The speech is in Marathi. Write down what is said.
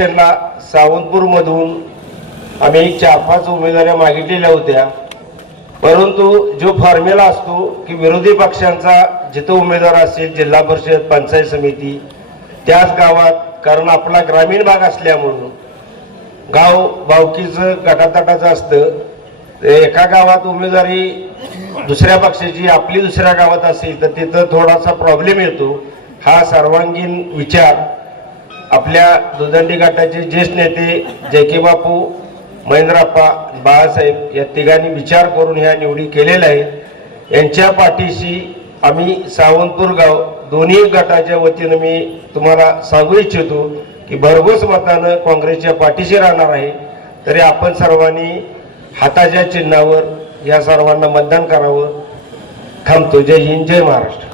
इलेक्शनला सावंतपूरमधून आम्ही 4-5 उमेदवारी मागितलेल्या होत्या, परंतु जो फॉर्म्युला असतो की विरोधी पक्षांचा जिथं उमेदवार असेल जिल्हा परिषद पंचायत समिती त्याच गावात, कारण आपला ग्रामीण भाग असल्यामुळं गाव भावकीचं गटातटाचं असतं, एका गावात उमेदवारी दुसऱ्या पक्षाची आपली दुसऱ्या गावात असेल तर तिथं थोडासा प्रॉब्लेम येतो। हा सर्वांगीण विचार आपल्या दुदंडी गटाचे ज्येष्ठ नेते जयके बापू, महेंद्रप्पा, बाळासाहेब या तिघांनी विचार करून ह्या निवडी केलेल्या आहेत। यांच्या पाठीशी आम्ही सावंतपूर गाव दोन्ही गटाच्या वतीनं मी तुम्हाला सांगू इच्छितो की भरघोस मतानं काँग्रेसच्या पाठीशी राहणार आहे। तरी आपण सर्वांनी हाताच्या चिन्हावर या सर्वांना मतदान करावं। थांबतो। जय हिंद, जय महाराष्ट्र।